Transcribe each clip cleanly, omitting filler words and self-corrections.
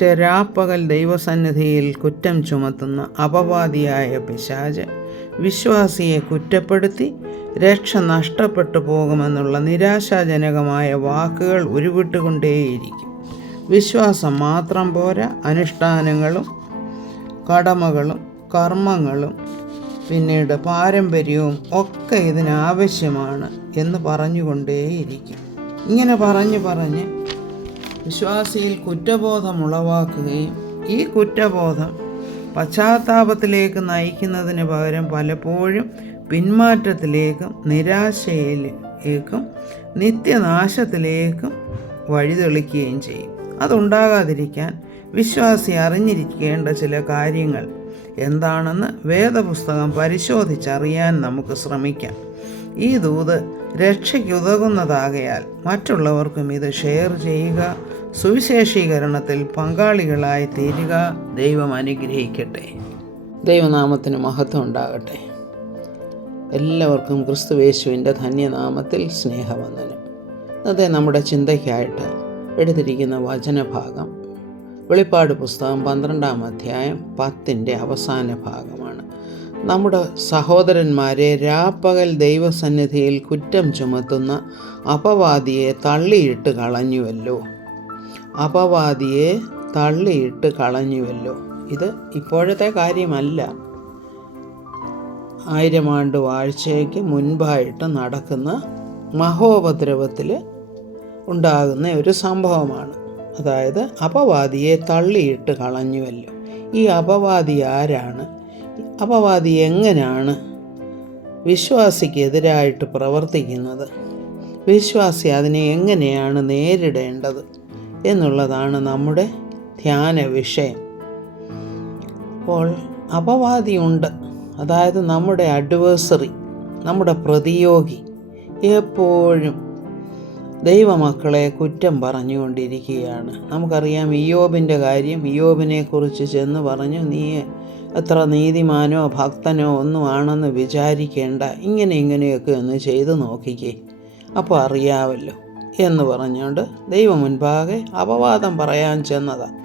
കുറിച്ച് രാപ്പകൽ ദൈവസന്നിധിയിൽ കുറ്റം ചുമത്തുന്ന അപവാദിയായ പിശാച് വിശ്വാസിയെ കുറ്റപ്പെടുത്തി രക്ഷ നഷ്ടപ്പെട്ടു പോകുമെന്നുള്ള നിരാശാജനകമായ വാക്കുകൾ ഉരുവിട്ടുകൊണ്ടേയിരിക്കും. വിശ്വാസം മാത്രം പോരാ, അനുഷ്ഠാനങ്ങളും കടമകളും കർമ്മങ്ങളും പിന്നീട് പാരമ്പര്യവും ഒക്കെ ഇതിനാവശ്യമാണ് എന്ന് പറഞ്ഞുകൊണ്ടേയിരിക്കും. ഇങ്ങനെ പറഞ്ഞ് വിശ്വാസിയിൽ കുറ്റബോധം ഉളവാക്കുകയും ഈ കുറ്റബോധം പശ്ചാത്താപത്തിലേക്ക് നയിക്കുന്നതിന് പകരം പലപ്പോഴും പിന്മാറ്റത്തിലേക്കും നിരാശയിലേക്കും നിത്യനാശത്തിലേക്കും വഴിതെളിക്കുകയും ചെയ്യും. അതുണ്ടാകാതിരിക്കാൻ വിശ്വാസി അറിഞ്ഞിരിക്കേണ്ട ചില കാര്യങ്ങൾ എന്താണെന്ന് വേദപുസ്തകം പരിശോധിച്ചറിയാൻ നമുക്ക് ശ്രമിക്കാം. ഈ ദൂത് രക്ഷയ്ക്കുതകുന്നതാകയാൽ മറ്റുള്ളവർക്കും ഇത് ഷെയർ ചെയ്യുക, സുവിശേഷീകരണത്തിൽ പങ്കാളികളായി തീരുക. ദൈവം അനുഗ്രഹിക്കട്ടെ. ദൈവനാമത്തിന് മഹത്വം ഉണ്ടാകട്ടെ. എല്ലാവർക്കും ക്രിസ്തുയേശുവിൻ്റെ ധന്യനാമത്തിൽ സ്നേഹവന്ദനം. ഇന്നത്തെ നമ്മുടെ ചിന്തയ്ക്കായിട്ട് എടുത്തിരിക്കുന്ന വചനഭാഗം വെളിപ്പാട് പുസ്തകം 12-ാം അധ്യായം 10-ന്റെ അവസാന ഭാഗമാണ്. നമ്മുടെ സഹോദരന്മാരെ രാപ്പകൽ ദൈവസന്നിധിയിൽ കുറ്റം ചുമത്തുന്ന അപവാദിയെ തള്ളിയിട്ട് കളഞ്ഞുവല്ലോ. അപവാദിയെ തള്ളിയിട്ട് കളഞ്ഞുവല്ലോ. ഇത് ഇപ്പോഴത്തെ കാര്യമല്ല, 1000 ആണ്ട് വാഴ്ചയ്ക്ക് മുൻപായിട്ട് നടക്കുന്ന മഹോപദ്രവത്തിൽ ഉണ്ടാകുന്ന ഒരു സംഭവമാണ്. അതായത് അപവാദിയെ തള്ളിയിട്ട് കളഞ്ഞുവല്ലോ. ഈ അപവാദി ആരാണ്? അപവാദി എങ്ങനെയാണ് വിശ്വാസിക്കെതിരായിട്ട് പ്രവർത്തിക്കുന്നത്? വിശ്വാസി അതിനെ എങ്ങനെയാണ് നേരിടേണ്ടത് എന്നുള്ളതാണ് നമ്മുടെ ധ്യാന വിഷയം. അപ്പോൾ അപവാദിയുണ്ട്, അതായത് നമ്മുടെ അഡ്വേഴ്സറി, നമ്മുടെ പ്രതിയോഗി എപ്പോഴും ദൈവമക്കളെ കുറ്റം പറഞ്ഞുകൊണ്ടിരിക്കുകയാണ്. നമുക്കറിയാം ഇയ്യോബിൻ്റെ കാര്യം. ഇയ്യോബിനെക്കുറിച്ച് ചെന്ന് പറഞ്ഞു, നീ എത്ര നീതിമാനോ ഭക്തനോ ഒന്നും ആണെന്ന് വിചാരിക്കേണ്ട, ഇങ്ങനെയൊക്കെ ഒന്ന് ചെയ്തു നോക്കിക്കേ, അപ്പോൾ അറിയാമല്ലോ എന്ന് പറഞ്ഞുകൊണ്ട് ദൈവം മുൻപാകെ അപവാദം പറയാൻ ചെന്നതാണ്.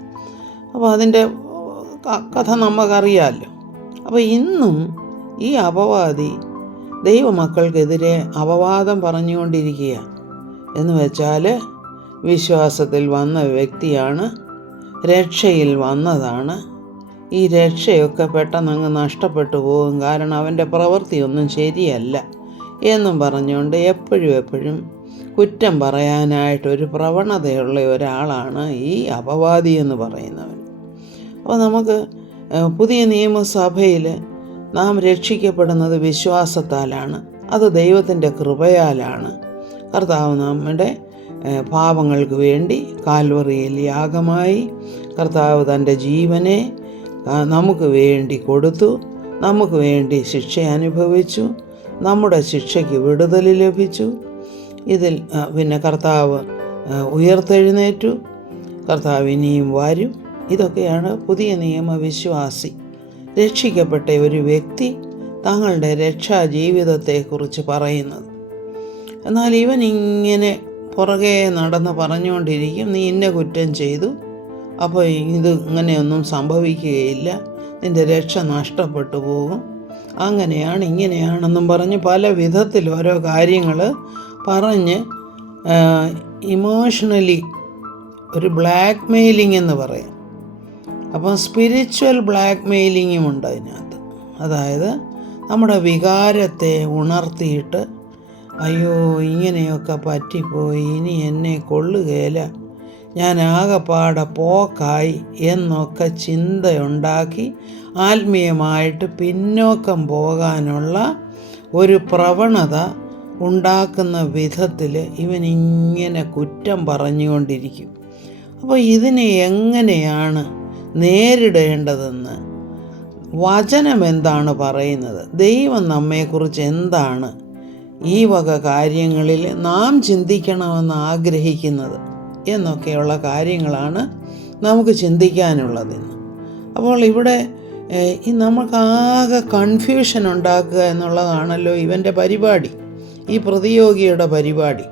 അപ്പോൾ അതിൻ്റെ കഥ നമുക്കറിയാമല്ലോ. അപ്പോൾ ഇന്നും ഈ അപവാദി ദൈവമക്കൾക്കെതിരെ അപവാദം പറഞ്ഞുകൊണ്ടിരിക്കുകയാണ്. എന്ന് വെച്ചാൽ വിശ്വാസത്തിൽ വന്ന വ്യക്തിയാണ്, രക്ഷയിൽ വന്നതാണ്. ഈ രക്ഷയൊക്കെ പെട്ടെന്നങ്ങ് നഷ്ടപ്പെട്ടു പോകും, കാരണം അവൻ്റെ പ്രവൃത്തിയൊന്നും ശരിയല്ല എന്നും പറഞ്ഞുകൊണ്ട് എപ്പോഴും കുറ്റം പറയാനായിട്ടൊരു പ്രവണതയുള്ള ഒരാളാണ് ഈ അപവാദി എന്ന് പറയുന്നവൻ. അപ്പോൾ നമുക്ക് പുതിയ നിയമസഭയിൽ നാം രക്ഷിക്കപ്പെടുന്നത് വിശ്വാസത്താലാണ്. അത് ദൈവത്തിൻ്റെ കൃപയാലാണ്. കർത്താവ് നമ്മുടെ പാപങ്ങൾക്ക് വേണ്ടി കാൽവറിയിൽ യാഗമായി കർത്താവ് തൻ്റെ ജീവനെ നമുക്ക് വേണ്ടി കൊടുത്തു, നമുക്ക് വേണ്ടി ശിക്ഷ അനുഭവിച്ചു, നമ്മുടെ ശിക്ഷയ്ക്ക് വിടുതൽ ലഭിച്ചു. ഇതിൽ പിന്നെ കർത്താവ് ഉയർത്തെഴുന്നേറ്റു, കർത്താവ് ഇനിയും വരും. ഇതൊക്കെയാണ് പുതിയ നിയമ വിശ്വാസി, രക്ഷിക്കപ്പെട്ട ഒരു വ്യക്തി തങ്ങളുടെ രക്ഷാ ജീവിതത്തെക്കുറിച്ച് പറയുന്നത്. എന്നാൽ ഇവൻ ഇങ്ങനെ പുറകെ നടന്ന് പറഞ്ഞുകൊണ്ടിരിക്കും, നീ ഇന്ന കുറ്റം ചെയ്തു, അപ്പോൾ ഇത് ഇങ്ങനെയൊന്നും സംഭവിക്കുകയില്ല, നിൻ്റെ രക്ഷ നഷ്ടപ്പെട്ടു പോകും, അങ്ങനെയാണ് ഇങ്ങനെയാണെന്നും പറഞ്ഞ് പല വിധത്തിൽ ഓരോ കാര്യങ്ങൾ പറഞ്ഞ് ഇമോഷണലി ഒരു ബ്ലാക്ക് മെയിലിംഗ് എന്ന് പറയാം. അപ്പം സ്പിരിച്വൽ ബ്ലാക്ക് മെയിലിങ്ങും ഉണ്ട് അതിനകത്ത്. അതായത് നമ്മുടെ വികാരത്തെ ഉണർത്തിയിട്ട്, അയ്യോ ഇങ്ങനെയൊക്കെ പറ്റിപ്പോയി, ഇനി എന്നെ കൊള്ളുകയില്ല, ഞാൻ ആകെപ്പാടെ പോക്കായി എന്നൊക്കെ ചിന്തയുണ്ടാക്കി ആത്മീയമായിട്ട് പിന്നോക്കം പോകാനുള്ള ഒരു പ്രവണത ഉണ്ടാക്കുന്ന വിധത്തിൽ ഇവനിങ്ങനെ കുറ്റം പറഞ്ഞുകൊണ്ടിരിക്കും. അപ്പോൾ ഇതിനെ എങ്ങനെയാണ് നേരിടേണ്ടതെന്ന് വചനം എന്താണ് പറയുന്നത്, ദൈവം നമ്മെക്കുറിച്ച് എന്താണ് ഈ വക കാര്യങ്ങളിൽ നാം ചിന്തിക്കണമെന്ന് ആഗ്രഹിക്കുന്നത് എന്നൊക്കെയുള്ള കാര്യങ്ങളാണ് നമുക്ക് ചിന്തിക്കാനുള്ളതെന്ന്. അപ്പോൾ ഇവിടെ നമുക്കാകെ കൺഫ്യൂഷൻ ഉണ്ടാക്കുക എന്നുള്ളതാണല്ലോ ഇവൻ്റെ പരിപാടി, ഈ പ്രതിയോഗിയുടെ പരിപാടി.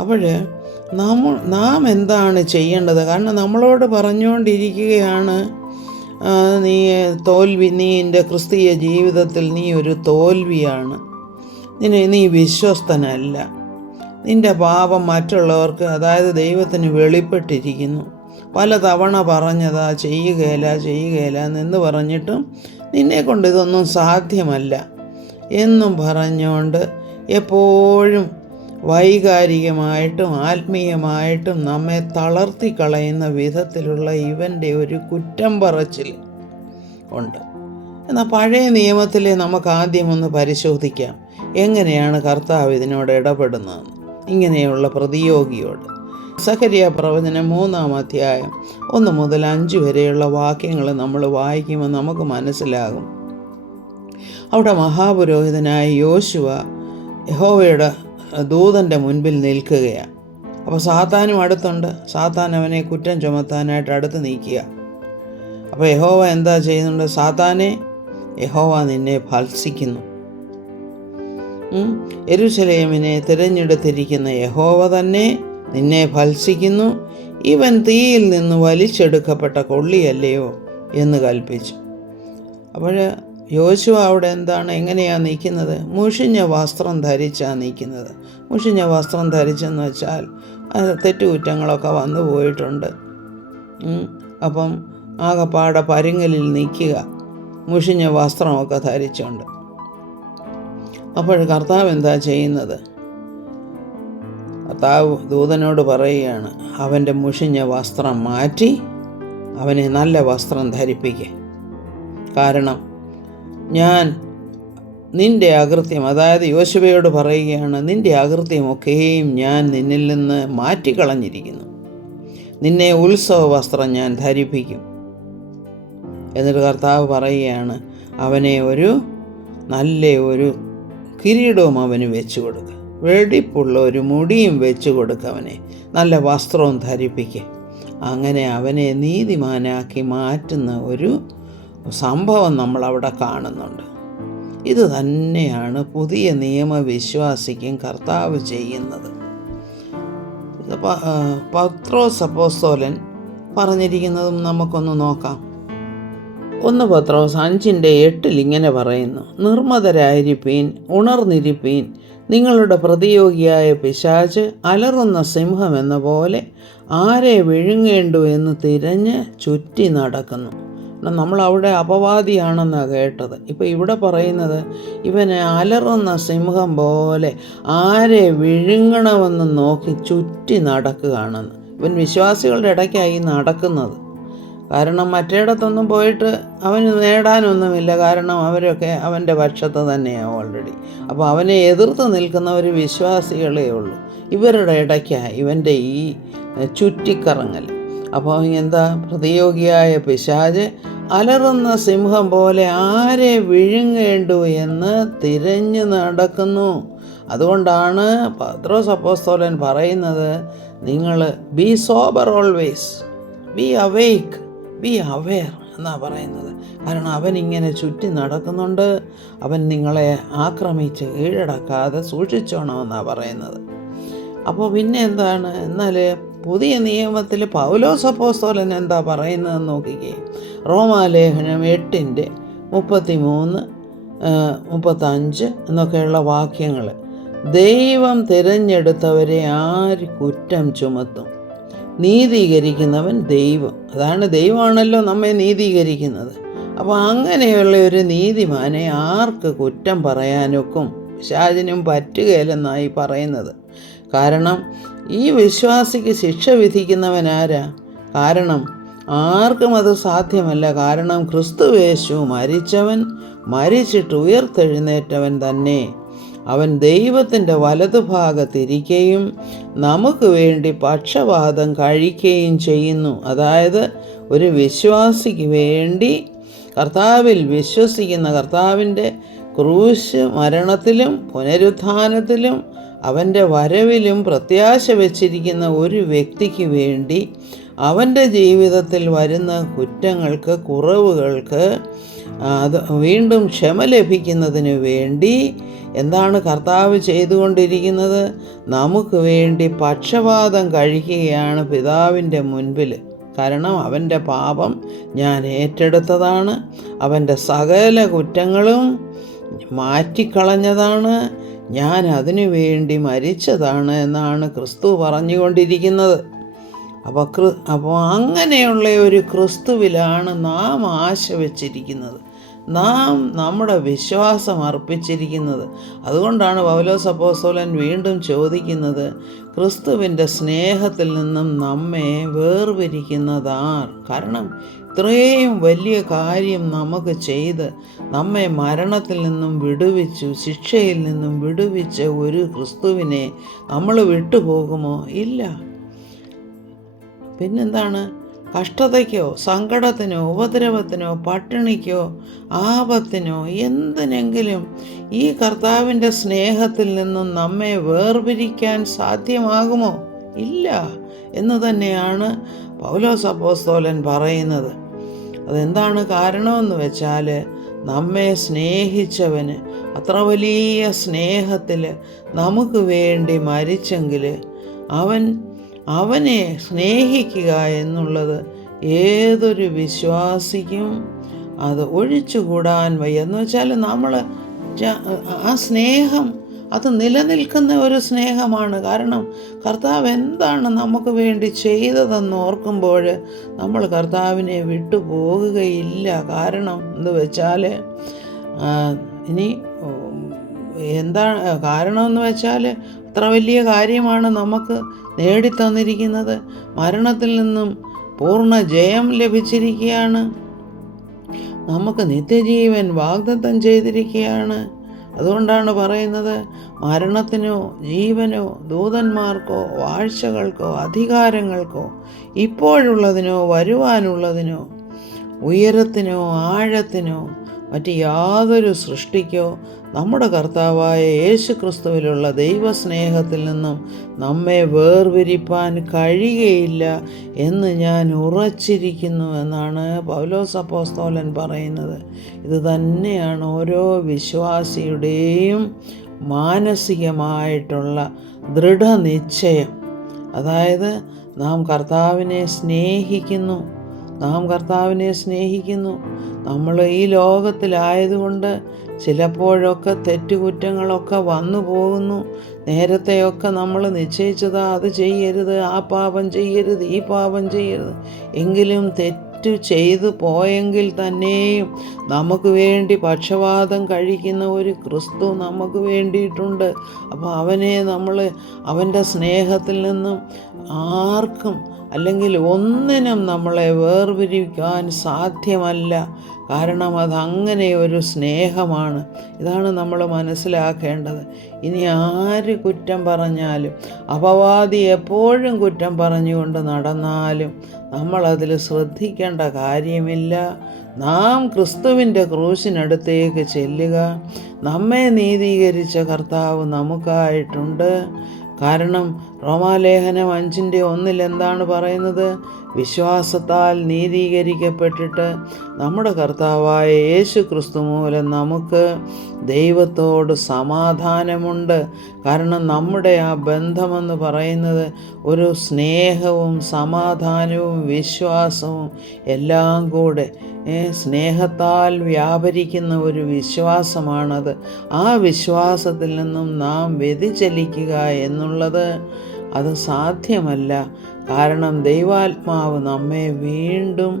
അപ്പോൾ നാം എന്താണ് ചെയ്യേണ്ടത്? കാരണം നമ്മളോട് പറഞ്ഞുകൊണ്ടിരിക്കുകയാണ്, നീ എൻ്റെ ക്രിസ്തീയ ജീവിതത്തിൽ നീ ഒരു തോൽവിയാണ്, നീ വിശ്വസ്തനല്ല, നിൻ്റെ പാപം മറ്റുള്ളവർക്ക്, അതായത് ദൈവത്തിന് വെളിപ്പെട്ടിരിക്കുന്നു, പലതവണ പറഞ്ഞതാ ചെയ്യുകയില്ല എന്ന് പറഞ്ഞിട്ടും നിന്നെക്കൊണ്ട് ഇതൊന്നും സാധ്യമല്ല എന്നും പറഞ്ഞുകൊണ്ട് എപ്പോഴും വൈകാരികമായിട്ടും ആത്മീയമായിട്ടും നമ്മെ തളർത്തിക്കളയുന്ന വിധത്തിലുള്ള ഇവൻ്റെ ഒരു കുറ്റം പറച്ചിൽ ഉണ്ട്. എന്നാൽ പഴയ നിയമത്തിലെ നമുക്ക് ആദ്യം ഒന്ന് പരിശോധിക്കാം എങ്ങനെയാണ് കർത്താവ് ഇതിനോട് ഇടപെടുന്നതെന്ന്. ഇങ്ങനെയുള്ള പ്രതിയോഗിയോട് സഖരിയ പ്രവചനം 3-ാം അധ്യായം 1 മുതൽ 5 വരെയുള്ള വാക്യങ്ങൾ നമ്മൾ വായിക്കുമ്പോൾ നമുക്ക് മനസ്സിലാകും. അവിടെ മഹാപുരോഹിതനായ യോശുവ യഹോവയുടെ ദൂതൻ്റെ മുൻപിൽ നിൽക്കുകയാണ്. അപ്പോൾ സാത്താനും അടുത്തുണ്ട്. സാത്താൻ അവനെ കുറ്റം ചുമത്താനായിട്ട് അടുത്ത് നിൽക്കുക. അപ്പോൾ യഹോവ എന്താ ചെയ്യുന്നുണ്ട്? സാത്താനെ, യഹോവ നിന്നെ ഭത്സിക്കുന്നു. യെരൂശലേമിനെ തിരഞ്ഞെടുത്തിരിക്കുന്ന യഹോവ തന്നെ നിന്നെ ഭത്സിക്കുന്നു. ഇവൻ തീയിൽ നിന്ന് വലിച്ചെടുക്കപ്പെട്ട കൊള്ളിയല്ലയോ എന്ന് കൽപ്പിച്ചു. അപ്പോൾ യോശുവ അവിടെ എങ്ങനെയാണ് നിൽക്കുന്നത്? മുഷിഞ്ഞ വസ്ത്രം ധരിച്ചാണ് നിൽക്കുന്നത്. മുഷിഞ്ഞ വസ്ത്രം ധരിച്ചെന്ന് വെച്ചാൽ തെറ്റുകുറ്റങ്ങളൊക്കെ വന്നു പോയിട്ടുണ്ട്. അപ്പം ആകപ്പാടെ പരുങ്ങലിൽ നിൽക്കുക, മുഷിഞ്ഞ വസ്ത്രമൊക്കെ ധരിച്ചുകൊണ്ട്. അപ്പോൾ കർത്താവ് എന്താ ചെയ്യുന്നത്? കർത്താവ് ദൂതനോട് പറയുകയാണ്, അവൻ്റെ മുഷിഞ്ഞ വസ്ത്രം മാറ്റി അവനെ നല്ല വസ്ത്രം ധരിപ്പിക്കുക. കാരണം ഞാൻ നിൻ്റെ അകൃത്യം, അതായത് യോശുവയോട് പറയുകയാണ്, നിൻ്റെ അകൃത്യമൊക്കെയും ഞാൻ നിന്നിൽ നിന്ന് മാറ്റിക്കളഞ്ഞിരിക്കുന്നു. നിന്നെ ഉത്സവ വസ്ത്രം ഞാൻ ധരിപ്പിക്കും. എന്നിട്ട് കർത്താവ് പറയുകയാണ്, അവനെ നല്ല ഒരു കിരീടവും അവന് വെച്ചു കൊടുക്കുക, വെടിപ്പുള്ള ഒരു മുടിയും വെച്ചു കൊടുക്കുക, അവനെ നല്ല വസ്ത്രവും ധരിപ്പിക്കുക. അങ്ങനെ അവനെ നീതിമാനാക്കി മാറ്റുന്ന ഒരു സംഭവം നമ്മളവിടെ കാണുന്നുണ്ട്. ഇത് തന്നെയാണ് പുതിയ നിയമവിശ്വാസിക്കും കർത്താവ് ചെയ്യുന്നത്. പത്രോസ് അപ്പോസ്തലൻ പറഞ്ഞിരിക്കുന്നതും നമുക്കൊന്ന് നോക്കാം. 1 പത്രോസ് 5:8 ഇങ്ങനെ പറയുന്നു, നിർമ്മതരായിരിപ്പീൻ, ഉണർന്നിരിപ്പീൻ, നിങ്ങളുടെ പ്രതിയോഗിയായ പിശാച് അലറുന്ന സിംഹം എന്ന പോലെ ആരെ വിഴുങ്ങേണ്ടു എന്ന് തിരഞ്ഞ് ചുറ്റി നടക്കുന്നു. നമ്മളവിടെ അപവാദിയാണെന്നാണ് കേട്ടത്. ഇപ്പോൾ ഇവിടെ പറയുന്നത് ഇവനെ അലറുന്ന സിംഹം പോലെ ആരെ വിഴുങ്ങണമെന്ന് നോക്കി ചുറ്റി നടക്കുകയാണെന്ന്. ഇവൻ വിശ്വാസികളുടെ ഇടയ്ക്കായി നടക്കുന്നത്. കാരണം മറ്റേടത്തൊന്നും പോയിട്ട് അവന് നേടാനൊന്നുമില്ല. കാരണം അവരൊക്കെ അവൻ്റെ പക്ഷത്ത് തന്നെയാണ് ഓൾറെഡി. അപ്പോൾ അവനെ എതിർത്ത് നിൽക്കുന്നവർ വിശ്വാസികളേ ഉള്ളൂ. ഇവരുടെ ഇടയ്ക്കാണ് ഇവൻ്റെ ഈ ചുറ്റിക്കറങ്ങൽ. അപ്പോൾ എന്താ? പ്രതിയോഗിയായ പിശാച് അലറുന്ന സിംഹം പോലെ ആരെ വിഴുങ്ങേണ്ടു എന്ന് തിരഞ്ഞു നടക്കുന്നു. അതുകൊണ്ടാണ് പത്രോസ് അപ്പോസ്തലൻ പറയുന്നത്, നിങ്ങൾ B sober always, B അവേക്ക്, be aware എന്നാണ് പറയുന്നത്. കാരണം അവനിങ്ങനെ ചുറ്റി നടക്കുന്നുണ്ട്. അവൻ നിങ്ങളെ ആക്രമിച്ച് കീഴടക്കാതെ സൂക്ഷിച്ചോണമെന്നാണ് പറയുന്നത്. അപ്പോൾ പിന്നെ എന്താണ്? എന്നാൽ പുതിയ നിയമത്തിൽ പൗലോസ് അപ്പോസ്തലൻ എന്താ പറയുന്നതെന്ന് നോക്കിക്കേ. റോമാലേഖനം 8:33, 35 എന്നൊക്കെയുള്ള വാക്യങ്ങൾ, ദൈവം തിരഞ്ഞെടുത്തവരെ ആര് കുറ്റം ചുമത്തും? നീതീകരിക്കുന്നവൻ ദൈവം. അതാണ്, ദൈവമാണല്ലോ നമ്മെ നീതീകരിക്കുന്നത്. അപ്പോൾ അങ്ങനെയുള്ള ഒരു നീതിമാനെ ആർക്ക് കുറ്റം പറയാനൊക്കും? പിശാചിനും പറ്റുകയില്ലെന്നായി പറയുന്നത്. കാരണം ഈ വിശ്വാസിക്ക് ശിക്ഷ വിധിക്കുന്നവനാരാ? കാരണം ആർക്കും അത് സാധ്യമല്ല. കാരണം ക്രിസ്തുയേശു മരിച്ചവൻ, മരിച്ചിട്ട് ഉയർത്തെഴുന്നേറ്റവൻ തന്നെ. അവൻ ദൈവത്തിൻ്റെ വലതുഭാഗത്തിരിക്കുകയും നമുക്ക് വേണ്ടി പക്ഷപാതം കഴിക്കുകയും ചെയ്യുന്നു. അതായത് ഒരു വിശ്വാസിക്ക് വേണ്ടി കർത്താവിൽ വിശ്വസിക്കുന്ന, കർത്താവിൻ്റെ ക്രൂശ് മരണത്തിലും പുനരുത്ഥാനത്തിലും അവൻ്റെ വരവിലും പ്രത്യാശ വച്ചിരിക്കുന്ന ഒരു വ്യക്തിക്ക് വേണ്ടി അവൻ്റെ ജീവിതത്തിൽ വരുന്ന കുറ്റങ്ങൾക്ക്, കുറവുകൾക്ക് അത് വീണ്ടും ക്ഷമ ലഭിക്കുന്നതിന് വേണ്ടി എന്താണ് കർത്താവ് ചെയ്തുകൊണ്ടിരിക്കുന്നത്? നമുക്ക് വേണ്ടി പക്ഷപാതം കഴിക്കുകയാണ് പിതാവിൻ്റെ മുൻപിൽ. കാരണം അവൻ്റെ പാപം ഞാൻ ഏറ്റെടുത്തതാണ്, അവൻ്റെ സകല കുറ്റങ്ങളും മാറ്റിക്കളഞ്ഞതാണ്, ഞാൻ അതിനു വേണ്ടി മരിച്ചതാണ് എന്നാണ് ക്രിസ്തു പറഞ്ഞുകൊണ്ടിരിക്കുന്നത്. അപ്പോൾ അങ്ങനെയുള്ള ഒരു ക്രിസ്തുവിലാണ് നാം ആശ വച്ചിരിക്കുന്നത്, നാം നമ്മുടെ വിശ്വാസം അർപ്പിച്ചിരിക്കുന്നത്. അതുകൊണ്ടാണ് പൗലോസ് അപ്പോസ്തലൻ വീണ്ടും ചോദിക്കുന്നത്, ക്രിസ്തുവിൻ്റെ സ്നേഹത്തിൽ നിന്നും നമ്മെ വേർപിരിക്കുന്നതാർ? കാരണം ഇത്രയും വലിയ കാര്യം നമുക്ക് ചെയ്ത് നമ്മെ മരണത്തിൽ നിന്നും വിടുവിച്ചു, ശിക്ഷയിൽ നിന്നും വിടുവിച്ച ഒരു ക്രിസ്തുവിനെ നമ്മൾ വിട്ടുപോകുമോ? ഇല്ല. പിന്നെന്താണ്? കഷ്ടതയ്ക്കോ, സങ്കടത്തിനോ, ഉപദ്രവത്തിനോ, പട്ടിണിക്കോ, ആപത്തിനോ, എന്തിനെങ്കിലും ഈ കർത്താവിൻ്റെ സ്നേഹത്തിൽ നിന്നും നമ്മെ വേർപിരിക്കാൻ സാധ്യമാകുമോ? ഇല്ല എന്ന് തന്നെയാണ് പൗലോസ് അപ്പോസ്തലൻ പറയുന്നത്. അതെന്താണ് കാരണമെന്ന് വെച്ചാൽ, നമ്മെ സ്നേഹിച്ചവന് അത്ര വലിയ സ്നേഹത്തിൽ നമുക്ക് വേണ്ടി മരിച്ചെങ്കിൽ അവനെ സ്നേഹിക്കുക എന്നുള്ളത് ഏതൊരു വിശ്വാസിക്കും അത് ഒഴിച്ചുകൂടാൻ വയ്യ. എന്ന് വെച്ചാൽ നമ്മൾ ആ സ്നേഹം അത് നിലനിൽക്കുന്ന ഒരു സ്നേഹമാണ്. കാരണം കർത്താവ് എന്താണ് നമുക്ക് വേണ്ടി ചെയ്തതെന്ന് ഓർക്കുമ്പോൾ നമ്മൾ കർത്താവിനെ വിട്ടു പോകുകയില്ല. കാരണം എന്ന് വെച്ചാൽ ഇനി എന്താണ് കാരണമെന്ന് വെച്ചാൽ, അത്ര വലിയ കാര്യമാണ് നമുക്ക് നേടിത്തന്നിരിക്കുന്നത്. മരണത്തിൽ നിന്നും പൂർണ്ണ ജയം ലഭിച്ചിരിക്കുകയാണ്, നമുക്ക് നിത്യജീവൻ വാഗ്ദത്തം ചെയ്തിരിക്കുകയാണ്. അതുകൊണ്ടാണ് പറയുന്നത്, മരണത്തിനോ ജീവനോ ദൂതന്മാർക്കോ വാഴ്ചകൾക്കോ അധികാരങ്ങൾക്കോ ഇപ്പോഴുള്ളതിനോ വരുവാനുള്ളതിനോ ഉയരത്തിനോ ആഴത്തിനോ മറ്റ് യാതൊരു സൃഷ്ടിക്കോ നമ്മുടെ കർത്താവായ യേശു ക്രിസ്തുവിലുള്ള ദൈവസ്നേഹത്തിൽ നിന്നും നമ്മെ വേർപിരിപ്പാൻ കഴിയുകയില്ല എന്ന് ഞാൻ ഉറച്ചിരിക്കുന്നു എന്നാണ് പൗലോസ് അപ്പോസ്തലൻ പറയുന്നത്. ഇത് തന്നെയാണ് ഓരോ വിശ്വാസിയുടെയും മാനസികമായിട്ടുള്ള ദൃഢനിശ്ചയം. അതായത് നാം കർത്താവിനെ സ്നേഹിക്കുന്നു, നമ്മൾ ഈ ലോകത്തിലായതുകൊണ്ട് ചിലപ്പോഴൊക്കെ തെറ്റുകുറ്റങ്ങളൊക്കെ വന്നു പോകുന്നു. നേരത്തെയൊക്കെ നമ്മൾ നിശ്ചയിച്ചതാ, അത് ചെയ്യരുത്, ആ പാപം ചെയ്യരുത്, ഈ പാപം ചെയ്യരുത്. എങ്കിലും തെറ്റു ചെയ്തു പോയെങ്കിൽ തന്നെയും നമുക്ക് വേണ്ടി പക്ഷപാതം കഴിക്കുന്ന ഒരു ക്രിസ്തു നമുക്ക് വേണ്ടിയിട്ടുണ്ട്. അപ്പോൾ അവനെ നമ്മൾ അവൻ്റെ സ്നേഹത്തിൽ നിന്നും ആർക്കും അല്ലെങ്കിൽ ഒന്നിനും നമ്മളെ വേർപിരിക്കാൻ സാധ്യമല്ല. കാരണം അതങ്ങനെ ഒരു സ്നേഹമാണ്. ഇതാണ് നമ്മൾ മനസ്സിലാക്കേണ്ടത്. ഇനി ആര് കുറ്റം പറഞ്ഞാലും, അപവാദി എപ്പോഴും കുറ്റം പറഞ്ഞുകൊണ്ട് നടന്നാലും നമ്മളതിൽ ശ്രദ്ധിക്കേണ്ട കാര്യമില്ല. നാം ക്രിസ്തുവിൻ്റെ ക്രൂശിനടുത്തേക്ക് ചെല്ലുക. നമ്മെ നീതീകരിച്ച കർത്താവ് നമുക്കായിട്ടുണ്ട്. കാരണം റോമാലേഖനം 5:1 എന്താണ് പറയുന്നത്? വിശ്വാസത്താൽ നീതീകരിക്കപ്പെട്ടിട്ട് നമ്മുടെ കർത്താവായ യേശു ക്രിസ്തു മൂലം നമുക്ക് ദൈവത്തോട് സമാധാനമുണ്ട്. കാരണം നമ്മുടെ ആ ബന്ധമെന്ന് പറയുന്നത് ഒരു സ്നേഹവും സമാധാനവും വിശ്വാസവും എല്ലാം കൂടെ സ്നേഹത്താൽ വ്യാപരിക്കുന്ന ഒരു വിശ്വാസമാണത്. ആ വിശ്വാസത്തിൽ നിന്നും നാം വ്യതിചലിക്കുക എന്നുള്ളത് അത് സാധ്യമല്ല. കാരണം ദൈവാത്മാവ് നമ്മെ വീണ്ടും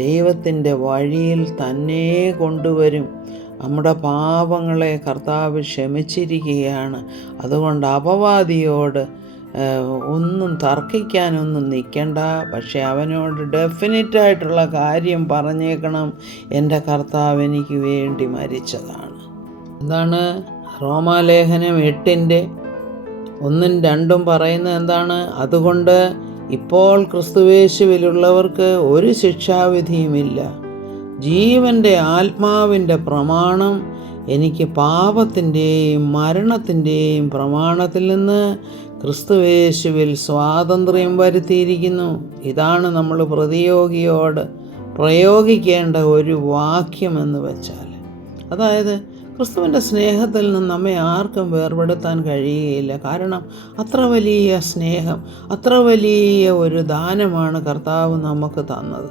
ദൈവത്തിൻ്റെ വഴിയിൽ തന്നെ കൊണ്ടുവരും. നമ്മുടെ പാപങ്ങളെ കർത്താവ് ക്ഷമിച്ചിരിക്കുകയാണ്. അതുകൊണ്ട് അപവാദിയോട് ഒന്നും തർക്കിക്കാനൊന്നും നിൽക്കണ്ട. പക്ഷെ അവനോട് ഡെഫിനറ്റായിട്ടുള്ള കാര്യം പറഞ്ഞേക്കണം, എൻ്റെ കർത്താവ് എനിക്ക് വേണ്ടി മരിച്ചതാണ്. എന്താണ് റോമാലേഖനം 8:1-2 പറയുന്നത് എന്താണ്? അതുകൊണ്ട് ഇപ്പോൾ ക്രിസ്തുയേശുവിലുള്ളവർക്ക് ഒരു ശിക്ഷാവിധിയുമില്ല. ജീവൻ്റെ ആത്മാവിൻ്റെ പ്രമാണം എനിക്ക് പാപത്തിൻ്റെയും മരണത്തിൻ്റെയും പ്രമാണത്തിൽ നിന്ന് ക്രിസ്തുയേശുവിൽ സ്വാതന്ത്ര്യം വരുത്തിയിരിക്കുന്നു. ഇതാണ് നമ്മൾ പ്രതിയോഗിയോട് പ്രയോഗിക്കേണ്ട ഒരു വാക്യമെന്ന് വെച്ചാൽ, അതായത് ക്രിസ്തുവിൻ്റെ സ്നേഹത്തിൽ നിന്ന് നമ്മെ ആർക്കും വേർപെടുത്താൻ കഴിയുകയില്ല. കാരണം അത്ര വലിയ സ്നേഹം, അത്ര വലിയ ഒരു ദാനമാണ് കർത്താവ് നമുക്ക് തന്നത്.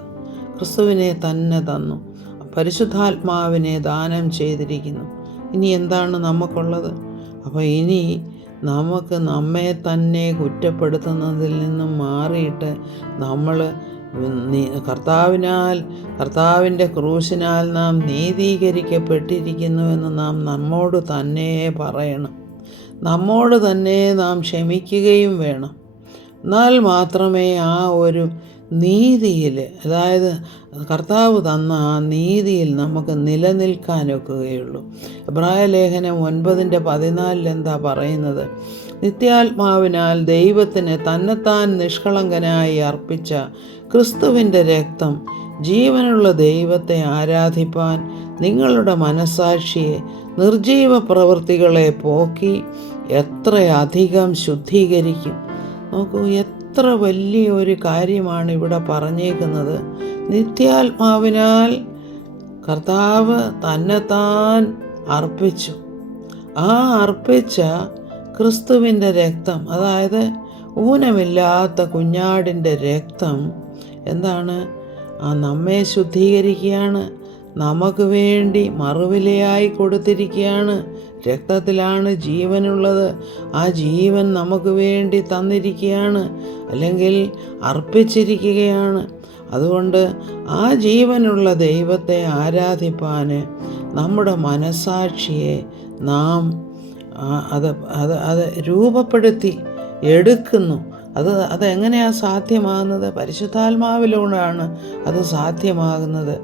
ക്രിസ്തുവിനെ തന്നെ തന്നു, പരിശുദ്ധാത്മാവിനെ ദാനം ചെയ്തിരിക്കുന്നു. ഇനി എന്താണ് നമുക്കുള്ളത്? അപ്പോൾ ഇനി നമുക്ക് നമ്മെ തന്നെ കുറ്റപ്പെടുത്തുന്നതിൽ നിന്നും മാറിയിട്ട് നമ്മൾ കർത്താവിൻ്റെ ക്രൂശിനാൽ നാം നീതീകരിക്കപ്പെട്ടിരിക്കുന്നുവെന്ന് നാം നമ്മോട് തന്നെ പറയണം. നമ്മോട് തന്നെ നാം ക്ഷമിക്കുകയും വേണം. എന്നാൽ മാത്രമേ ആ ഒരു നീതിയിൽ, അതായത് കർത്താവ് തന്ന ആ നീതിയിൽ നമുക്ക് നിലനിൽക്കാനൊക്കുകയുള്ളൂ. എബ്രായ ലേഖനം 9:14 എന്താ പറയുന്നത്? നിത്യാത്മാവിനാൽ ദൈവത്തിന് തന്നെത്താൻ നിഷ്കളങ്കനായി അർപ്പിച്ച ക്രിസ്തുവിൻ്റെ രക്തം ജീവനുള്ള ദൈവത്തെ ആരാധിപ്പാൻ നിങ്ങളുടെ മനസ്സാക്ഷിയെ നിർജീവ പ്രവൃത്തികളെ പോക്കി എത്രയധികം ശുദ്ധീകരിക്കും. നോക്കൂ, എത്ര വലിയ ഒരു കാര്യമാണ് ഇവിടെ പറഞ്ഞേക്കുന്നത്. നിത്യാത്മാവിനാൽ കർത്താവ് തന്നെത്താൻ അർപ്പിച്ചു. ആ അർപ്പിച്ച ക്രിസ്തുവിൻ്റെ രക്തം, അതായത് ഊനമില്ലാത്ത കുഞ്ഞാടിൻ്റെ രക്തം എന്താണ്? നമ്മെ ശുദ്ധീകരിക്കുകയാണ്, നമുക്ക് വേണ്ടി മറുവിലയായി കൊടുത്തിരിക്കുകയാണ്. രക്തത്തിലാണ് ജീവനുള്ളത്. ആ ജീവൻ നമുക്ക് വേണ്ടി തന്നിരിക്കുകയാണ്, അല്ലെങ്കിൽ അർപ്പിച്ചിരിക്കുകയാണ്. അതുകൊണ്ട് ആ ജീവനുള്ള ദൈവത്തെ ആരാധിപ്പാൻ നമ്മുടെ മനസ്സാക്ഷിയെ നാം അത് രൂപപ്പെടുത്തി എടുക്കുന്നു. അതെങ്ങനെയാണ് സാധ്യമാകുന്നത്? പരിശുദ്ധാത്മാവിലൂടെയാണ് അത് സാധ്യമാകുന്നത്.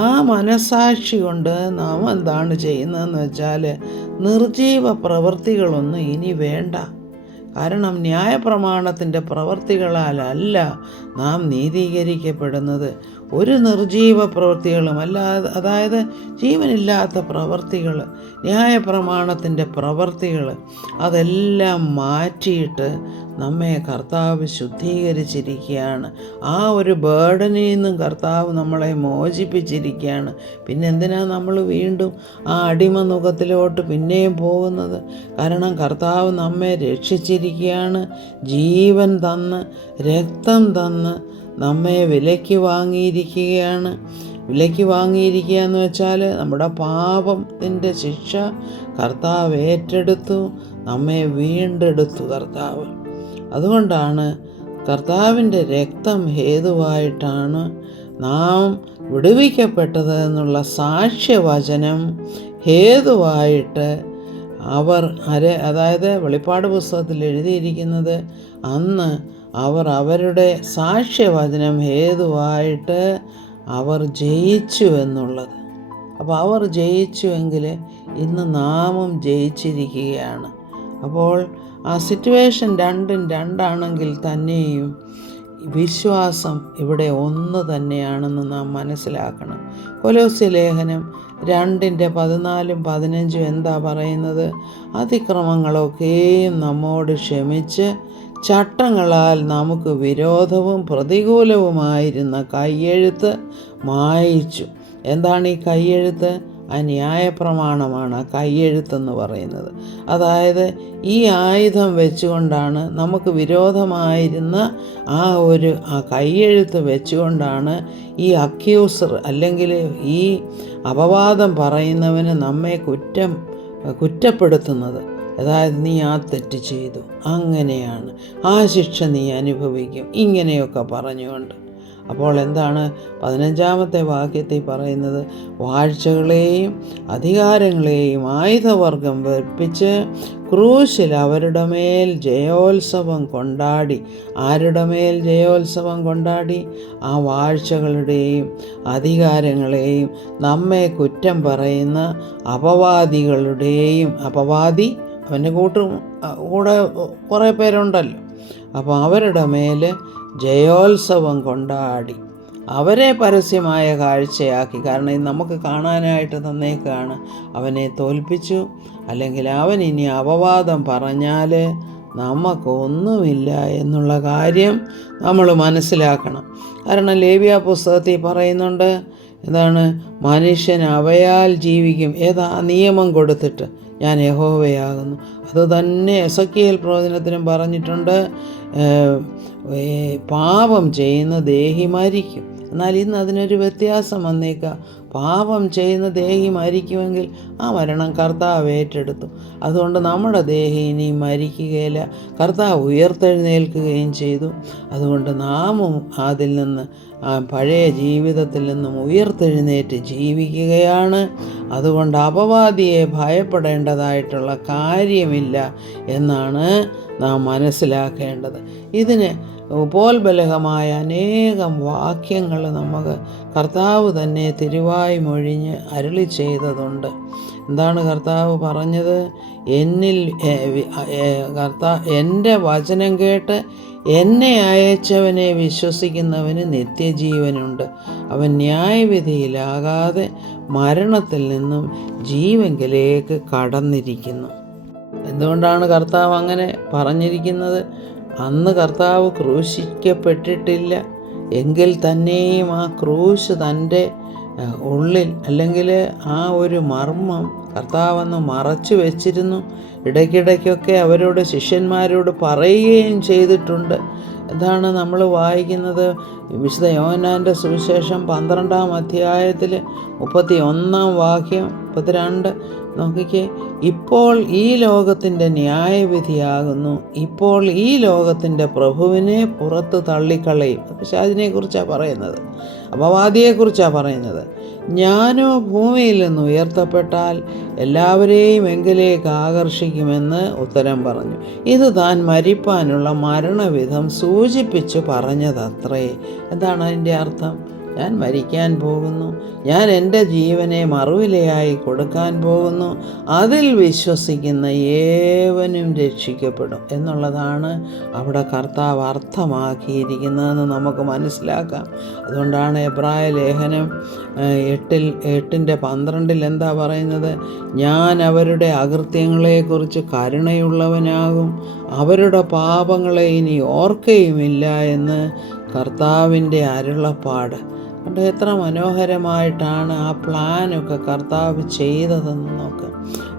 ആ മനസ്സാക്ഷി കൊണ്ട് നാം എന്താണ് ചെയ്യുന്നതെന്ന് വെച്ചാൽ, നിർജീവ പ്രവൃത്തികളൊന്നും ഇനി വേണ്ട. കാരണം ന്യായപ്രമാണത്തിൻ്റെ പ്രവൃത്തികളാലല്ല നാം നീതീകരിക്കപ്പെടുന്നത്. ഒരു നിർജീവ പ്രവൃത്തികളും അല്ലാതെ, അതായത് ജീവനില്ലാത്ത പ്രവൃത്തികൾ, ന്യായപ്രമാണത്തിൻ്റെ പ്രവൃത്തികൾ, അതെല്ലാം മാറ്റിയിട്ട് നമ്മെ കർത്താവ് ശുദ്ധീകരിച്ചിരിക്കുകയാണ്. ആ ഒരു ബേർഡനിൽ നിന്നും കർത്താവ് നമ്മളെ മോചിപ്പിച്ചിരിക്കുകയാണ്. പിന്നെ എന്തിനാണ് നമ്മൾ വീണ്ടും ആ അടിമനുഖത്തിലോട്ട് പിന്നെയും പോകുന്നത്? കാരണം കർത്താവ് നമ്മെ രക്ഷിച്ചിരിക്കുകയാണ്. ജീവൻ തന്ന്, രക്തം തന്ന് നമ്മെ വിലയ്ക്ക് വാങ്ങിയിരിക്കുകയാണ്. വിലയ്ക്ക് വാങ്ങിയിരിക്കുക എന്ന് വെച്ചാൽ നമ്മുടെ പാപത്തിൻ്റെ ശിക്ഷ കർത്താവ് ഏറ്റെടുത്തു, നമ്മെ വീണ്ടെടുത്തു കർത്താവ്. അതുകൊണ്ടാണ് കർത്താവിൻ്റെ രക്തം ഹേതുവായിട്ടാണ് നാം വിടുവിക്കപ്പെട്ടത് എന്നുള്ള സാക്ഷ്യവചനം ഹേതുവായിട്ട് അതായത് വെളിപ്പാട് പുസ്തകത്തിൽ എഴുതിയിരിക്കുന്നത്, അന്ന് അവരുടെ സാക്ഷ്യവചനം ഹേതുവായിട്ട് അവർ ജയിച്ചു എന്നുള്ളത്. അപ്പോൾ അവർ ജയിച്ചുവെങ്കിൽ ഇന്ന് നാമും ജയിച്ചിരിക്കുകയാണ്. അപ്പോൾ ആ സിറ്റുവേഷൻ രണ്ടാണെങ്കിൽ തന്നെയും വിശ്വാസം ഇവിടെ ഒന്ന് തന്നെയാണെന്ന് നാം മനസ്സിലാക്കണം. കൊലോസ്യ ലേഖനം 2:14-15 എന്താ പറയുന്നത്? അതിക്രമങ്ങളൊക്കെയും നമ്മോട് ക്ഷമിച്ച് ചട്ടങ്ങളാൽ നമുക്ക് വിരോധവും പ്രതികൂലവുമായിരുന്ന കയ്യെഴുത്ത് മായിച്ചു. എന്താണ് ഈ കയ്യെഴുത്ത്? ആ ന്യായപ്രമാണമാണ് ആ കയ്യെഴുത്തെന്ന് പറയുന്നത്. അതായത് ഈ ആയുധം വെച്ചുകൊണ്ടാണ്, നമുക്ക് വിരോധമായിരുന്ന ആ കയ്യെഴുത്ത് വെച്ചുകൊണ്ടാണ് ഈ അക്യൂസർ, അല്ലെങ്കിൽ ഈ അപവാദം പറയുന്നവന് നമ്മെ കുറ്റപ്പെടുത്തുന്നത്. അതായത് നീ ആ തെറ്റ് ചെയ്തു, അങ്ങനെയാണ്, ആ ശിക്ഷ നീ അനുഭവിക്കും, ഇങ്ങനെയൊക്കെ പറഞ്ഞുകൊണ്ട്. അപ്പോൾ എന്താണ് 15-ാമത്തെ വാക്യത്തിൽ പറയുന്നത്? വാഴ്ചകളെയും അധികാരങ്ങളെയും ആയുധവർഗം വെപ്പിച്ച് ക്രൂശിൽ അവരുടെ മേൽ ജയോത്സവം കൊണ്ടാടി. ആരുടെ മേൽ ജയോത്സവം കൊണ്ടാടി? ആ വാഴ്ചകളുടെയും അധികാരങ്ങളെയും നമ്മെ കുറ്റം പറയുന്ന അപവാദികളുടെയും, അപവാദി അവൻ്റെ കൂടെ കുറേ പേരുണ്ടല്ലോ, അപ്പോൾ അവരുടെ മേൽ ജയോത്സവം കൊണ്ടാടി അവരെ പരസ്യമായ കാഴ്ചയാക്കി. കാരണം ഇത് നമുക്ക് കാണാനായിട്ട് തന്നേക്കാണ്. അവനെ തോൽപ്പിച്ചു. അല്ലെങ്കിൽ അവൻ ഇനി അപവാദം പറഞ്ഞാൽ നമുക്കൊന്നുമില്ല എന്നുള്ള കാര്യം നമ്മൾ മനസ്സിലാക്കണം. കാരണം ലേവ്യ പുസ്തകത്തിൽ പറയുന്നുണ്ട്, എന്താണ്, മനുഷ്യൻ അവയാൽ ജീവിക്കും. ഏതാ നിയമം കൊടുത്തിട്ട്, ഞാൻ യഹോവയാകുന്നു. അത് തന്നെ എസെക്കിയേൽ പ്രവചനത്തിനും പറഞ്ഞിട്ടുണ്ട്, പാപം ചെയ്യുന്ന ദേഹി മരിക്കും. എന്നാൽ ഇന്ന് അതിനൊരു വ്യത്യാസം വന്നേക്കുക. പാപം ചെയ്യുന്ന ദേഹി മരിക്കുമെങ്കിൽ ആ മരണം കർത്താവ് ഏറ്റെടുത്തു. അതുകൊണ്ട് നമ്മുടെ ദേഹി ഇനി മരിക്കുകയില്ല, കർത്താവ് ഉയർത്തെഴുന്നേൽക്കുകയും ചെയ്തു. അതുകൊണ്ട് നാമും അതിൽ നിന്ന്, പഴയ ജീവിതത്തിൽ നിന്നും ഉയർത്തെഴുന്നേറ്റ് ജീവിക്കുകയാണ്. അതുകൊണ്ട് അപവാദിയെ ഭയപ്പെടേണ്ടതായിട്ടുള്ള കാര്യമില്ല എന്നാണ് നാം മനസ്സിലാക്കേണ്ടത്. ഇതിന് ഉപോത്ബലകമായ അനേകം വാക്യങ്ങൾ നമുക്ക് കർത്താവ് തന്നെ തിരുവായി മൊഴിഞ്ഞ് അരുളി ചെയ്തതുണ്ട്. എന്താണ് കർത്താവ് പറഞ്ഞത്? എൻ്റെ വചനം കേട്ട് എന്നെ അയച്ചവനെ വിശ്വസിക്കുന്നവന് നിത്യജീവനുണ്ട്. അവൻ ന്യായവിധിയിലാകാതെ മരണത്തിൽ നിന്നും ജീവങ്കിലേക്ക് കടന്നിരിക്കുന്നു. എന്തുകൊണ്ടാണ് കർത്താവ് അങ്ങനെ പറഞ്ഞിരിക്കുന്നത്? അന്ന് കർത്താവ് ക്രൂശിക്കപ്പെട്ടിട്ടില്ല എങ്കിൽ തന്നെയും ആ ക്രൂശ് തൻ്റെ ഉള്ളിൽ, അല്ലെങ്കിൽ ആ ഒരു മർമ്മം കർത്താവെന്ന് മറച്ചു വെച്ചിരുന്നു. ഇടയ്ക്കിടയ്ക്കൊക്കെ അവരോട്, ശിഷ്യന്മാരോട് പറയുകയും ചെയ്തിട്ടുണ്ട്. എന്താണ് നമ്മൾ വായിക്കുന്നത്? വിശുദ്ധ യോഹന്നാൻ്റെ സുവിശേഷം 12-ാം അധ്യായത്തിൽ 31-ാം വാക്യം, 32 നോക്കിക്കേ. ഇപ്പോൾ ഈ ലോകത്തിൻ്റെ ന്യായവിധിയാകുന്നു. ഇപ്പോൾ ഈ ലോകത്തിൻ്റെ പ്രഭുവിനെ പുറത്ത് തള്ളിക്കളയും. പിശാചിനെക്കുറിച്ചാണ് പറയുന്നത്, അപവാദിയെക്കുറിച്ചാണ് പറയുന്നത്. ഞാനോ ഭൂമിയിൽ നിന്ന് ഉയർത്തപ്പെട്ടാൽ എല്ലാവരെയും എങ്കിലേക്ക് ആകർഷിക്കുമെന്ന് ഉത്തരം പറഞ്ഞു. ഇത് താൻ മരിപ്പാനുള്ള മരണവിധം സൂചിപ്പിച്ച് പറഞ്ഞതത്രേ. എന്താണ് അതിൻ്റെ അർത്ഥം? ഞാൻ മരിക്കാൻ പോകുന്നു, ഞാൻ എൻ്റെ ജീവനെ മറുവിലയായി കൊടുക്കാൻ പോകുന്നു, അതിൽ വിശ്വസിക്കുന്ന ഏവനും രക്ഷിക്കപ്പെടും എന്നുള്ളതാണ് അവിടെ കർത്താവ് അർത്ഥമാക്കിയിരിക്കുന്നതെന്ന് നമുക്ക് മനസ്സിലാക്കാം. അതുകൊണ്ടാണ് എബ്രായ ലേഖനം 8:12 എന്താ പറയുന്നത്? ഞാൻ അവരുടെ അകൃത്യങ്ങളെക്കുറിച്ച് കരുണയുള്ളവനാകും, അവരുടെ പാപങ്ങളെ ഇനി ഓർക്കുകയുമില്ല എന്ന് കർത്താവിൻ്റെ അരുളപ്പാട്. കണ്ട് എത്ര മനോഹരമായിട്ടാണ് ആ പ്ലാനൊക്കെ കർത്താവ് ചെയ്തതെന്ന് നോക്കാം.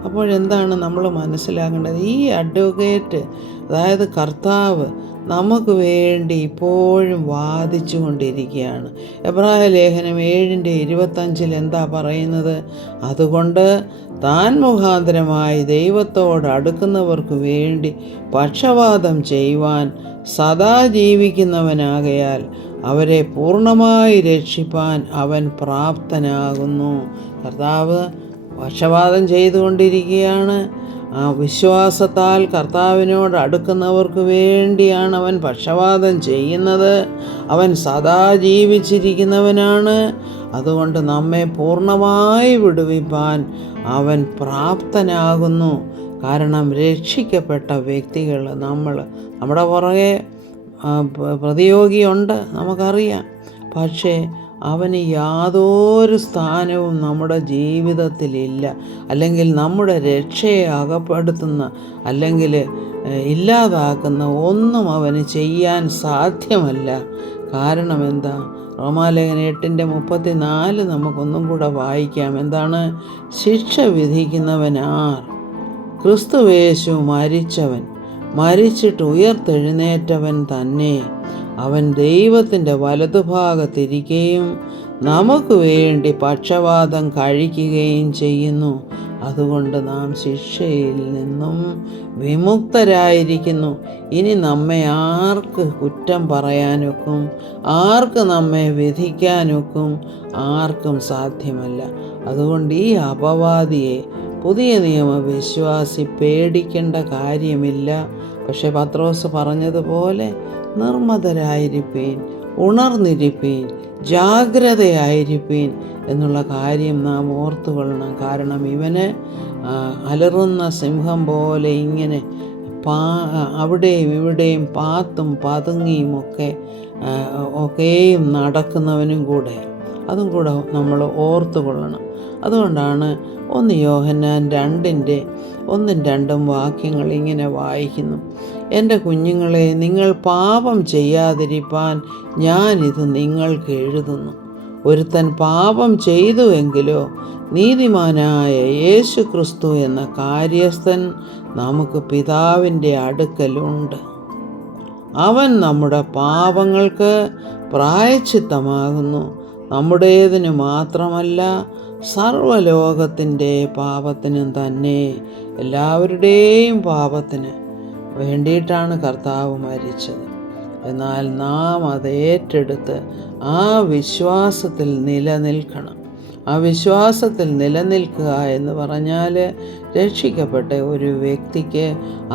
അപ്പോഴെന്താണ് നമ്മൾ മനസ്സിലാക്കേണ്ടത്? ഈ അഡ്വക്കേറ്റ്, അതായത് കർത്താവ്, നമുക്ക് വേണ്ടി ഇപ്പോഴും വാദിച്ചു കൊണ്ടിരിക്കുകയാണ്. എബ്രായ ലേഖനം 7:25 എന്താ പറയുന്നത്? അതുകൊണ്ട് താൻ മുഖാന്തരമായി ദൈവത്തോട് അടുക്കുന്നവർക്ക് വേണ്ടി പക്ഷവാദം ചെയ്യുവാൻ സദാ ജീവിക്കുന്നവനാകയാൽ അവരെ പൂർണ്ണമായി രക്ഷിപ്പാൻ അവൻ പ്രാപ്തനാകുന്നു. കർത്താവ് പക്ഷവാദം ചെയ്തുകൊണ്ടിരിക്കുകയാണ്. ആ വിശ്വാസത്താൽ കർത്താവിനോട് അടുക്കുന്നവർക്ക് വേണ്ടിയാണ് അവൻ പക്ഷവാദം ചെയ്യുന്നത്. അവൻ സദാ ജീവിച്ചിരിക്കുന്നവനാണ്. അതുകൊണ്ട് നമ്മെ പൂർണ്ണമായി വിടുവിപ്പാൻ അവൻ പ്രാപ്തനാകുന്നു. കാരണം രക്ഷിക്കപ്പെട്ട വ്യക്തികൾ, നമ്മുടെ പുറകെ പ്രതിയോഗിയുണ്ട്, നമുക്കറിയാം. പക്ഷേ അവന് യാതൊരു സ്ഥാനവും നമ്മുടെ ജീവിതത്തിലില്ല. അല്ലെങ്കിൽ നമ്മുടെ രക്ഷയെ അകപ്പെടുത്തുന്ന, അല്ലെങ്കിൽ ഇല്ലാതാക്കുന്ന ഒന്നും അവന് ചെയ്യാൻ സാധ്യമല്ല. കാരണം എന്താ? റോമാലേഖനം 8:34 നമുക്കൊന്നും കൂടെ വായിക്കാം. എന്താണ്? ശിക്ഷ വിധിക്കുന്നവനാർ? ക്രിസ്തുയേശു മരിച്ചവൻ, മരിച്ചിട്ട് ഉയർത്തെഴുന്നേറ്റവൻ തന്നെ. അവൻ ദൈവത്തിൻ്റെ വലതുഭാഗത്തിരിക്കുകയും നമുക്ക് വേണ്ടി പക്ഷവാദം കഴിക്കുകയും ചെയ്യുന്നു. അതുകൊണ്ട് നാം ശിക്ഷയിൽ നിന്നും വിമുക്തരായിരിക്കുന്നു. ഇനി നമ്മെ ആർക്ക് കുറ്റം പറയാനൊക്കും? ആർക്ക് നമ്മെ വിധിക്കാനൊക്കും? ആർക്കും സാധ്യമല്ല. അതുകൊണ്ട് ഈ അപവാദിയെ പുതിയ നിയമ വിശ്വാസി പേടിക്കേണ്ട കാര്യമില്ല. പക്ഷെ പത്രോസ് പറഞ്ഞതുപോലെ നിർമ്മതരായിരിപ്പീൻ, ഉണർന്നിരിപ്പീൻ, ജാഗ്രതയായിരിപ്പീൻ എന്നുള്ള കാര്യം നാം ഓർത്തുകൊള്ളണം. കാരണം ഇവന് അലറുന്ന സിംഹം പോലെ ഇങ്ങനെ അവിടെയും ഇവിടെയും പാത്തും പതുങ്ങിയും ഒക്കെയും നടക്കുന്നവനും കൂടെ. അതും കൂടെ നമ്മൾ ഓർത്തുകൊള്ളണം. അതുകൊണ്ടാണ് 1 യോഹന്നാൻ 1-2 വാക്യങ്ങൾ ഇങ്ങനെ വായിക്കുന്നു: എൻ്റെ കുഞ്ഞുങ്ങളെ, നിങ്ങൾ പാപം ചെയ്യാതിരിപ്പാൻ ഞാനിത് നിങ്ങൾക്ക് എഴുതുന്നു. ഒരുത്തൻ പാപം ചെയ്തുവെങ്കിലോ നീതിമാനായ യേശു ക്രിസ്തു എന്ന കാര്യസ്ഥൻ നമുക്ക് പിതാവിൻ്റെ അടുക്കലുണ്ട്. അവൻ നമ്മുടെ പാപങ്ങൾക്ക് പ്രായശ്ചിത്തമാകുന്നു, നമ്മുടേതിന് മാത്രമല്ല സർവ്വലോകത്തിൻ്റെ പാപത്തിനും തന്നെ. എല്ലാവരുടെയും പാപത്തിന് വേണ്ടിയിട്ടാണ് കർത്താവ് മരിച്ചത്. എന്നാൽ നാം അത് ഏറ്റെടുത്ത് ആ വിശ്വാസത്തിൽ നിലനിൽക്കണം. ആ വിശ്വാസത്തിൽ നിലനിൽക്കുക എന്ന് പറഞ്ഞാൽ, രക്ഷിക്കപ്പെട്ട ഒരു വ്യക്തിക്ക്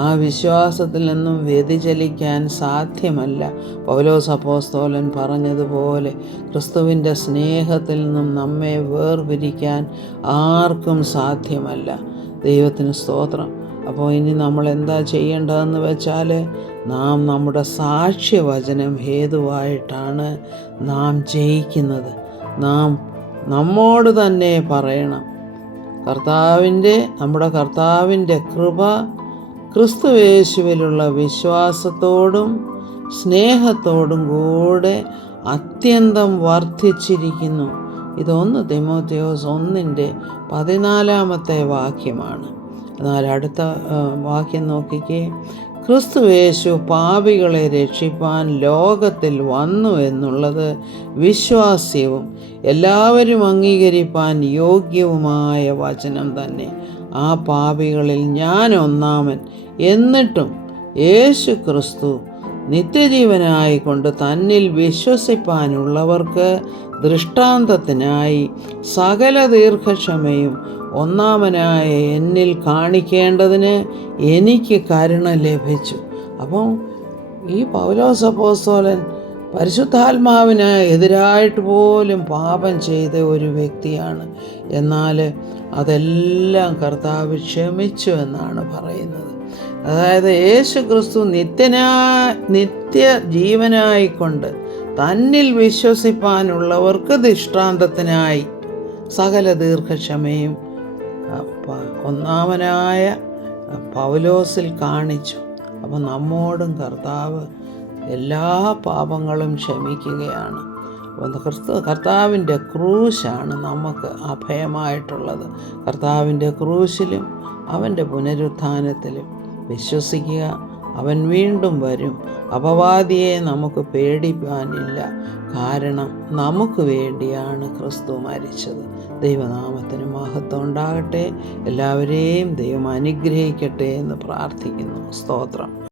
ആ വിശ്വാസത്തിൽ നിന്നും വ്യതിചലിക്കാൻ സാധ്യമല്ല. പൗലോസ് അപ്പോസ്തലൻ പറഞ്ഞതുപോലെ ക്രിസ്തുവിൻ്റെ സ്നേഹത്തിൽ നിന്നും നമ്മെ വേർപിരിക്കാൻ ആർക്കും സാധ്യമല്ല. ദൈവത്തിന് സ്തോത്രം. അപ്പോൾ ഇനി നമ്മൾ എന്താ ചെയ്യേണ്ടതെന്ന് വെച്ചാൽ, നാം നമ്മുടെ സാക്ഷ്യവചനം ഹേതുവായിട്ടാണ് നാം ജയിക്കുന്നത്. നാം നമ്മോട് തന്നെ പറയണം, നമ്മുടെ കർത്താവിൻ്റെ കൃപ ക്രിസ്തുയേശുവിലുള്ള വിശ്വാസത്തോടും സ്നേഹത്തോടും കൂടെ അത്യന്തം വർദ്ധിച്ചിരിക്കുന്നു. ഇത് 1 തിമോഥെയോസ് 1:14 വാക്യമാണ്. എന്നാൽ അടുത്ത വാക്യം നോക്കിക്കേ: ക്രിസ്തുയേശു പാപികളെ രക്ഷിപ്പാൻ ലോകത്തിൽ വന്നു എന്നുള്ളത് വിശ്വാസ്യവും എല്ലാവരും അംഗീകരിപ്പാൻ യോഗ്യവുമായ വചനം തന്നെ. ആ പാപികളിൽ ഞാൻ ഒന്നാമൻ. എന്നിട്ടും യേശു ക്രിസ്തു നിത്യജീവനായിക്കൊണ്ട് തന്നിൽ വിശ്വസിപ്പാനുള്ളവർക്ക് ദൃഷ്ടാന്തത്തിനായി സകല ദീർഘക്ഷമയും ഒന്നാമനായ എന്നിൽ കാണിക്കേണ്ടതിന് എനിക്ക് കരുണ ലഭിച്ചു. അപ്പം ഈ പൗലോസ് അപ്പോസ്തലൻ പരിശുദ്ധാത്മാവിന് എതിരായിട്ട് പോലും പാപം ചെയ്ത ഒരു വ്യക്തിയാണ്. എന്നാൽ അതെല്ലാം കർത്താവ് ക്ഷമിച്ചു എന്നാണ് പറയുന്നത്. അതായത് യേശു ക്രിസ്തു നിത്യ ജീവനായിക്കൊണ്ട് തന്നിൽ വിശ്വസിപ്പാനുള്ളവർക്ക് ദൃഷ്ടാന്തത്തിനായി സകല ദീർഘക്ഷമയും ഒന്നാമനായ പൗലോസിൽ കാണിച്ചു. അപ്പം നമ്മോടും കർത്താവ് എല്ലാ പാപങ്ങളും ക്ഷമിക്കുകയാണ്. കർത്താവിൻ്റെ ക്രൂശാണ് നമുക്ക് അഭയമായിട്ടുള്ളത്. കർത്താവിൻ്റെ ക്രൂശിലും അവൻ്റെ പുനരുത്ഥാനത്തിലും വിശ്വസിക്കുക. അവൻ വീണ്ടും വരും. അപവാദിയെ നമുക്ക് പേടിപ്പാനില്ല. കാരണം നമുക്ക് വേണ്ടിയാണ് ക്രിസ്തു മരിച്ചത്. ദൈവനാമത്തിന് മഹത്വം ഉണ്ടാകട്ടെ. എല്ലാവരെയും ദൈവം അനുഗ്രഹിക്കട്ടെ എന്ന് പ്രാർത്ഥിക്കുന്നു. സ്തോത്രം.